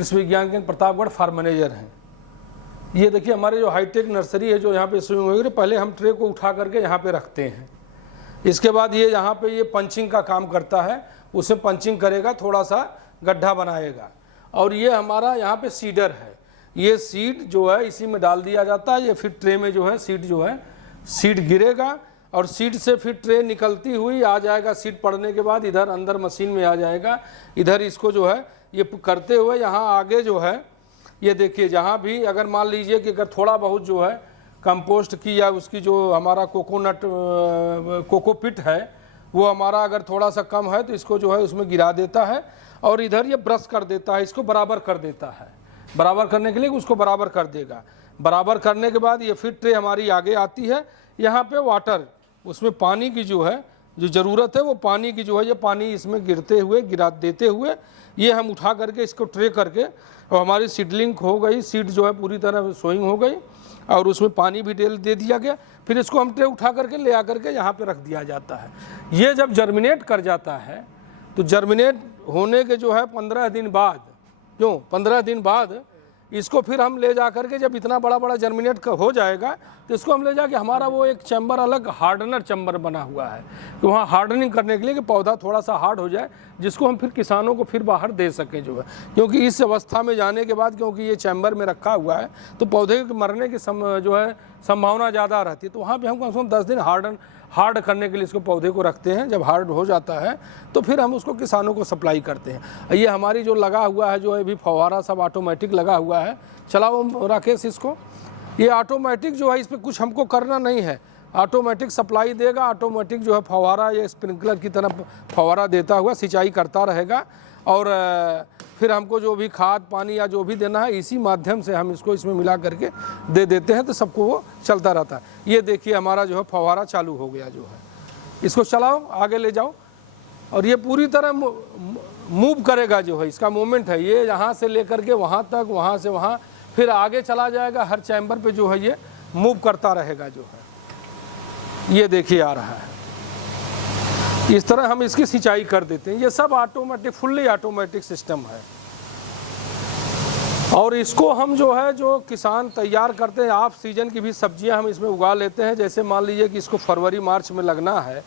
कृषि विज्ञान केंद्र प्रतापगढ़ फार्म मैनेजर हैं। ये देखिए हमारे जो हाईटेक नर्सरी है जो यहाँ पे स्विंग वगैरह, पहले हम ट्रे को उठा करके यहाँ पे रखते हैं। इसके बाद ये यहाँ पे ये पंचिंग का काम करता है, उसमें पंचिंग करेगा, थोड़ा सा गड्ढा बनाएगा। और ये हमारा यहाँ पे सीडर है, ये सीड जो है इसी में डाल दिया जाता है। ये फिर ट्रे में जो है सीड गिरेगा और सीड से फिर ट्रे निकलती हुई आ जाएगा। सीड पड़ने के बाद इधर अंदर मशीन में आ जाएगा। इधर इसको जो है ये करते हुए यहाँ आगे जो है ये देखिए, जहाँ भी अगर मान लीजिए कि अगर थोड़ा बहुत जो है कंपोस्ट की या उसकी जो हमारा कोकोपिट है वो हमारा अगर थोड़ा सा कम है तो इसको जो है उसमें गिरा देता है और इधर ये ब्रश कर देता है, इसको बराबर कर देता है। बराबर करने के लिए उसको बराबर कर देगा। बराबर करने के बाद ये फिर ट्रे हमारी आगे आती है। यहाँ पे वाटर, उसमें पानी की जो है जो ज़रूरत है वो पानी की जो है ये पानी इसमें गिरा देते हुए ये हम उठा करके इसको ट्रे करके, और हमारी सीडलिंग हो गई, सीड जो है पूरी तरह सोइंग हो गई और उसमें पानी भी दे दिया गया। फिर इसको हम ट्रे उठा करके ले आ करके यहाँ पे रख दिया जाता है। ये जब जर्मिनेट कर जाता है तो जर्मिनेट होने के जो है 15 दिन बाद, 15 दिन बाद इसको फिर हम ले जा करके, जब इतना बड़ा जर्मिनेट हो जाएगा तो इसको हम ले जाके हमारा वो एक चैम्बर, अलग हार्डनर चैम्बर बना हुआ है कि वहाँ हार्डनिंग करने के लिए कि पौधा थोड़ा सा हार्ड हो जाए, जिसको हम फिर किसानों को फिर बाहर दे सकें जो है। क्योंकि इस अवस्था में जाने के बाद, क्योंकि ये चैम्बर में रखा हुआ है तो पौधे के मरने की जो है संभावना ज़्यादा रहती है। तो वहाँ पर हम कम से कम 10 दिन हार्ड करने के लिए इसको पौधे को रखते हैं। जब हार्ड हो जाता है तो फिर हम उसको किसानों को सप्लाई करते हैं। ये हमारी जो लगा हुआ है जो है अभी फव्वारा सब ऑटोमेटिक लगा हुआ है। चलाओ राकेश इसको। ये ऑटोमेटिक जो है इस पर कुछ हमको करना नहीं है, ऑटोमेटिक सप्लाई देगा। ऑटोमेटिक जो है फव्वारा, ये स्प्रिंकलर की तरफ फव्वारा देता हुआ सिंचाई करता रहेगा। और फिर हमको जो भी खाद पानी या जो भी देना है इसी माध्यम से हम इसको इसमें मिला करके दे देते हैं, तो सबको वो चलता रहता है। ये देखिए हमारा जो है फव्वारा चालू हो गया जो है। इसको चलाओ, आगे ले जाओ और ये पूरी तरह मूव करेगा जो है, इसका मूवमेंट है। ये यहाँ से लेकर के वहाँ तक, वहाँ से वहाँ, फिर आगे चला जाएगा। हर चैम्बर पे जो है ये मूव करता रहेगा जो है। ये देखिए आ रहा है। इस तरह हम इसकी सिंचाई कर देते हैं। ये सब ऑटोमेटिक, फुल्ली ऑटोमेटिक सिस्टम है। और इसको हम जो है जो किसान तैयार करते हैं, ऑफ सीजन की भी सब्जियां हम इसमें उगा लेते हैं। जैसे मान लीजिए कि इसको फरवरी मार्च में लगना है,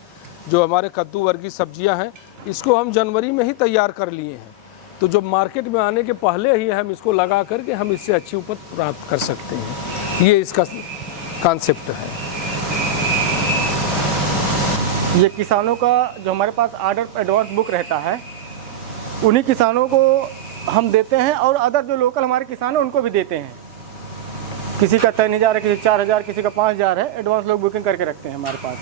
जो हमारे कद्दू वर्गीय सब्जियां हैं इसको हम जनवरी में ही तैयार कर लिए हैं। तो जो मार्केट में आने के पहले ही हम इसको लगा करके हम इससे अच्छी उपज प्राप्त कर सकते हैं। ये इसका कॉन्सेप्ट है। ये किसानों का जो हमारे पास ऑर्डर एडवांस बुक रहता है, उन्हीं किसानों को हम देते हैं और अदर जो लोकल हमारे किसान हैं उनको भी देते हैं। किसी का 3,000 है, किसी 4,000, किसी का 5,000 है। एडवांस लोग बुकिंग करके रखते हैं हमारे पास।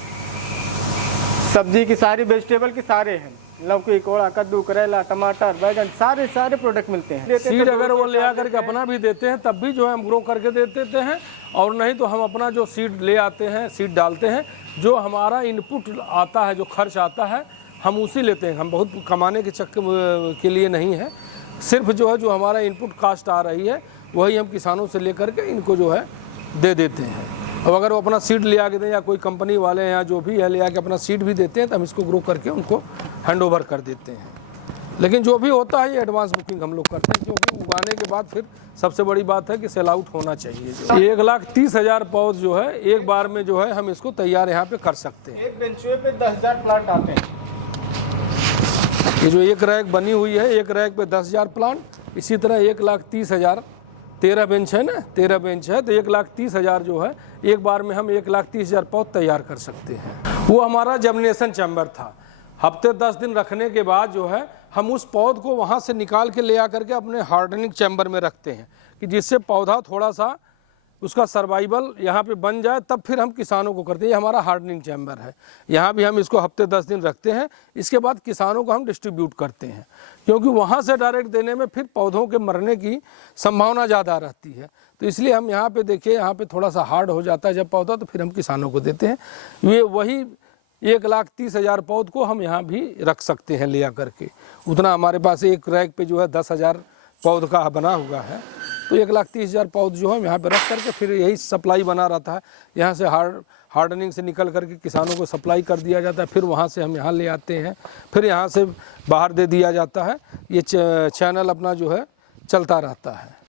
सब्जी की सारी, वेजिटेबल की सारे हैं, लौकी, कोड़ा, कद्दू, करेला, टमाटर, बैगन, सारे प्रोडक्ट मिलते हैं। सीड अगर वो ले आकर के अपना भी देते हैं तब भी जो है हम ग्रो करके दे देते हैं, और नहीं तो हम अपना जो सीड ले आते हैं, सीड डालते हैं। जो हमारा इनपुट आता है, जो खर्च आता है, हम उसी लेते हैं। हम बहुत कमाने के चक्कर के लिए नहीं है, सिर्फ जो है जो हमारा इनपुट कास्ट आ रही है वही हम किसानों से लेकर के इनको जो है दे देते हैं। अब अगर वो अपना सीड ले आके दें या कोई कंपनी वाले या जो भी है ले आके अपना सीड भी देते हैं तो हम इसको ग्रो करके उनको हैंड ओवर कर देते हैं। लेकिन जो भी होता है ये एडवांस बुकिंग हम लोग करते हैं, क्योंकि उगाने के बाद फिर सबसे बड़ी बात है कि सेल आउट होना चाहिए। जो 1,30,000 पौध जो है एक बार में जो है हम इसको तैयार यहाँ पे कर सकते हैं। एक बेंचवे पे 10,000 प्लांट आते हैं। ये जो एक रैक बनी हुई है, एक रैक पे 10,000 प्लांट, इसी तरह 1,30,000, 13 बेंच है ना, 13 बेंच है तो 1,30,000 जो है एक बार में हम 1,30,000 पौध तैयार कर सकते हैं। वो हमारा जर्मिनेशन चैम्बर था। हफ्ते 10 दिन रखने के बाद जो है हम उस पौध को वहाँ से निकाल के ले आकर के अपने हार्डनिंग चैम्बर में रखते हैं कि जिससे पौधा थोड़ा सा उसका सर्वाइवल यहाँ पे बन जाए, तब फिर हम किसानों को करते हैं। ये हमारा हार्डनिंग चैम्बर है। यहाँ भी हम इसको हफ्ते 10 दिन रखते हैं। इसके बाद किसानों को हम डिस्ट्रीब्यूट करते हैं, क्योंकि वहाँ से डायरेक्ट देने में फिर पौधों के मरने की संभावना ज़्यादा रहती है। तो इसलिए हम यहाँ पे देखिए, यहाँ पे थोड़ा सा हार्ड हो जाता है जब पौधा, तो फिर हम किसानों को देते हैं। ये वही 1,30,000 पौध को हम यहाँ भी रख सकते हैं ले आकर के। उतना हमारे पास एक रैक पे जो है 10,000 पौध का बना हुआ है, तो 1,30,000 पौध जो है यहाँ पे रख करके फिर यही सप्लाई बना रहता है। यहाँ से हार्डनिंग से निकल करके किसानों को सप्लाई कर दिया जाता है, फिर वहाँ से हम यहाँ ले आते हैं, फिर यहाँ से बाहर दे दिया जाता है। ये चैनल अपना जो है चलता रहता है।